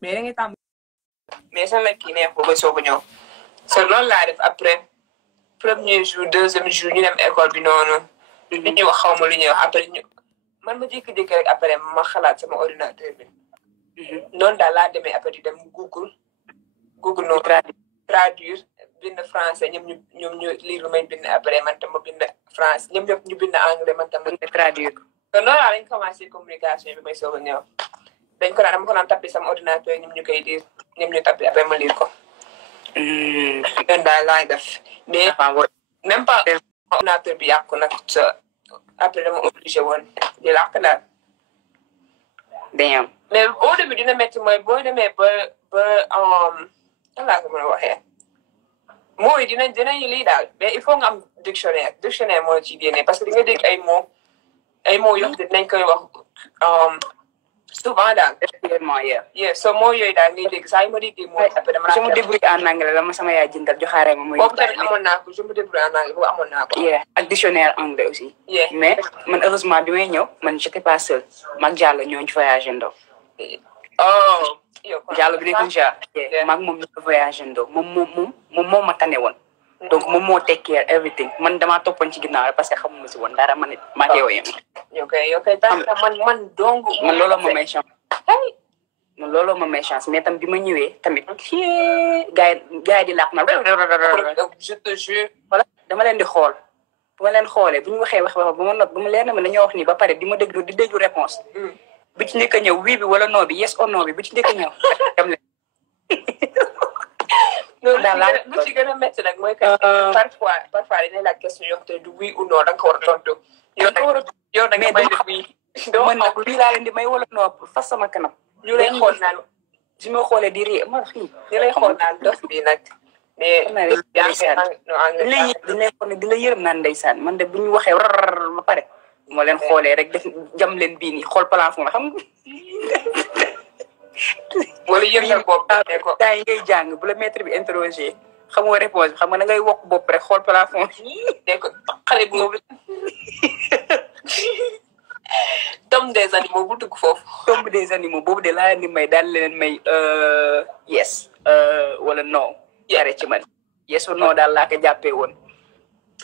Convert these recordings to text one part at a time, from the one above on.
mais da ngay tàmm mais sama lekk yi neexul ba soog a ñëw so loolu laa def après premier jour deuxième jour ñu dem école bi noonu li ñuy wax xaw ma lu ñuy wax après ñu man ma jékki-jékki rek après ma xalaat sama ordinateur bi noonu daal laa demee après di dem Google noonu traduire bind français ñoom ñu lire lu may bind après man tam ma bind français ñoom ñëpp ñu bind anglais man tam ma traduire ko te noonu laa lañ commencé communication bi may soog a ñëw dañ ko dama ko naan tapé sama ordinateur ñoom ñu koy lire ñoom ñu tapé après ma lire ko noonu daal laay def mais même pas ordinateur bi yàqu nag après dama obligé woon di làkk daal mais au début dina métti mooy boo demee ba nan laa ko mën a waxee mooy dinañu lii daal mais il faut nga am dictionnaire moo ci génne parce que di nga dégg ay mots yoo xam ne dinañ koy wax souvent daal so moo yooyu daal ngay dégg saa yu ma déggee mooy après dama je me débrouille en anglais la ma sama yaay jëndal joxaare ma mooy boobu tamit amoon naa ko je me débrouille en anglais boobu amoon naa ko ak dictionnaire anglais aussi mais man heureusement bi may ñëw man j'étais pas seule mag Diallo ñoo ci voyagé ndaw Diallo bi nekk ja mag moom ñu voyagé ndaw moom ma tane woon donc moom moo tekkee everything man damaa toppoon ci ginnaaw parce que xamuma si woon dara man it maa ngi woyam yow kay man dong man looloo ma may chance man looloo ma may chance mais tam bi ma ñëwee tamit gars yi di làq na je te jure voilà dama leen di xool bu ma leen xoolee bu ñu waxee wax ba ma not ba ma leen ne ma dañoo wax nii ba pare di ma déglu di déglu réponse bi ci njëkk a ñëw oui bi wala non bi yes or no bi ci njëkk a ñëw dem leen lu ci gën a métti nag mooy que parfois dañuy laaj question yoo xam ne du oui ou non da nga ko war a tontu yow da nga may def oui man nag lii laa leen di may wala non fas sama kanam ñu lay xool naan su ma xoolee di ree ma xii ñu lay xool naan dof bi nag mais léegi dina xool ne di la yërëm naan ndeysaan man de bu ñu waxee ba pare moo leen xoolee rek def jam leen bii nii xool plafond la xam wala yëngal bopp ne ko temps yi ngay jàng bu la maître bi interrogé xamoo réponse bi xam nga da ngay wokk bopp rek xool plafond ne ko xale boobu tombe des animaux bu dugg foofu tombe des animaux boobu de laa leen di may daal leen may yes wala non yare ci man yes or non daal laa ko jàppee woon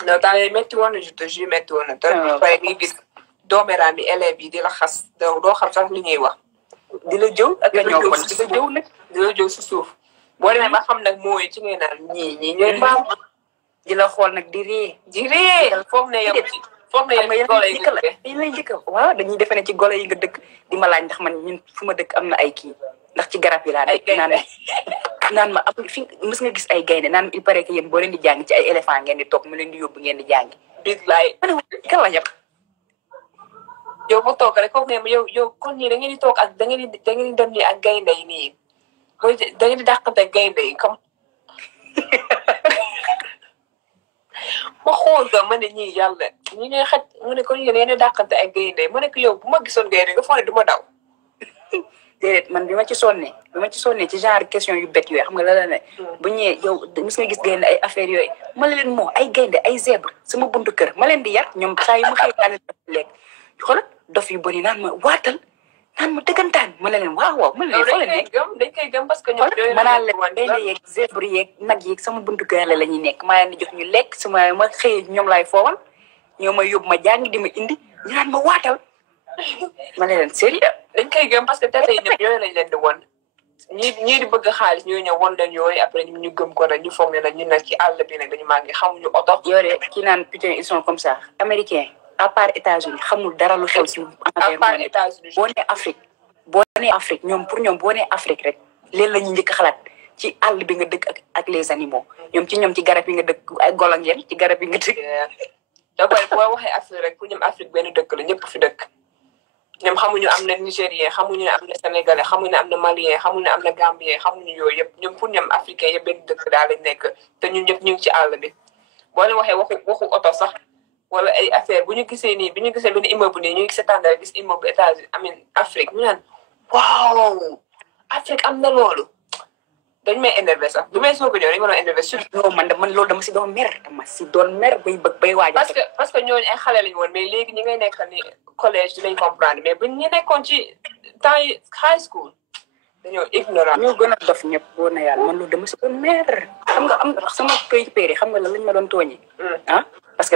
non temps yii métti woon na je te jure métti woon na te pare ngi gis doomeraam yi élèves yi di la xas doo xam sax li ñuy wax di la jëw ak ñoo kon di la jëw nag di la jëw si suuf boo demee ba xam nag mooy ci ngay naan ñii ñooy mbaam di la xool nag di ree foog ne yow ci foog ne yow golo yi nga dëkk dañ lay njëkk waaw dañuy defe ne ci golo yi nga dëkk di ma laaj ndax man ñun fu ma dëkk am na ay kii ndax ci garab yi laa dëkk naan ma am fi mës nga gis ay gaynde naan il paraît que yéen boo leen di jàng ci ay éléphant ngeen di toog mu leen di yóbbu ngeen di jàngi billaay ma ne kan la yëpp yow ma toog rek kooku ne yow kon nii da ngeen di toog ak da ngeen di dem nii ak gaynde yi nii mooy da ngeen di dàqante ak gaynde yi comme ma xool ko ma ne ñii yàlla ñi ñooy xaj mu ne kon yéen a dàqante ak gaynde yi ma ne ko yow bu ma gisoon gaynde nga foog ne du ma daw déedéet man bi ma ci sonnee ci genre question yu bett yooyu xam nga la ne bu ñëwee yow mos nga gis gaynde ay affaires yooyu ma leen moo ay gaynde ay zèbre sama buntu kër ma leen di yar ñoom saa yu ma xëy daal lekk xoolal dof yu bëri naan ma waatal naan ma dëggantaan ma ne leen waaw ma ne leen fa la nekk dañ koy gëm parce que ñoom ma naan leen gaynde yeeg zèbre yeeg nag yeeg sama buntu kër la ñuy nekk maa leen di jox ñu lekk sama ma xëyee ñoom laay foowal ñoo ma yóbbu ma jàng di ma indi ñu naan ma waatal ma ne leen sérieux dañ koy gëm parce que télé yi ñëpp yooyu lañ leen di won ñii di bëgg xaalis ñooy ñëw won leen yooyu après ñu gëm ko nag ñu foog ne nag ñu nag ci àll bi nag dañu màngi xamuñu oto yow de ki naan putain ils sont comme ça américain à part États-Unis xamul dara lu xew ci boo nee Afrique ñoom pour ñoom boo nee Afrique rek leen la ñuy njëkk xalaat ci àll bi nga dëkk ak les animaux ñoom ci garab yi nga dëkk ay golo ngeen ci garab yi nga dëkk da koy boo waxee Afrique rek pour ñoom Afrique benn dëkk la ñëpp fi dëkk ñoom xamuñu am na Nigérien xamuñu ne am na Sénégalais xamuñu ne am na Malien xamuñu ne am na Gambien xamuñu yooyu yëpp ñoom pour ñoom africain yëpp benn dëkk daal lañ nekk te ñun ñëpp ñu ngi ci àll bi boo leen waxee waxu oto sax wala ay affaire bu ñu gisee nii bi ñu gisee benn immeuble nii ñu ngi seetaan gis immeuble États-Unis amin Afrique ñu naan waaw Afrique am na loolu dañ may énervé sax du may soog a ñëw dañu ma doon énervé surtout. non man loolu dama si doon mer bay bëgg bay waaj. parce que ñooñu ay xale lañu woon mais léegi ñi ngay nekk ni collège dinañ comprendre mais bu ñu nekkoon ci temps yi high school dañoo ignorant. ñoo gën a dof ñëpp wóor na yàlla man loolu dama si doon meer xam nga am sama pays péri xam nga lan lañ ma doon tooñi ah parce que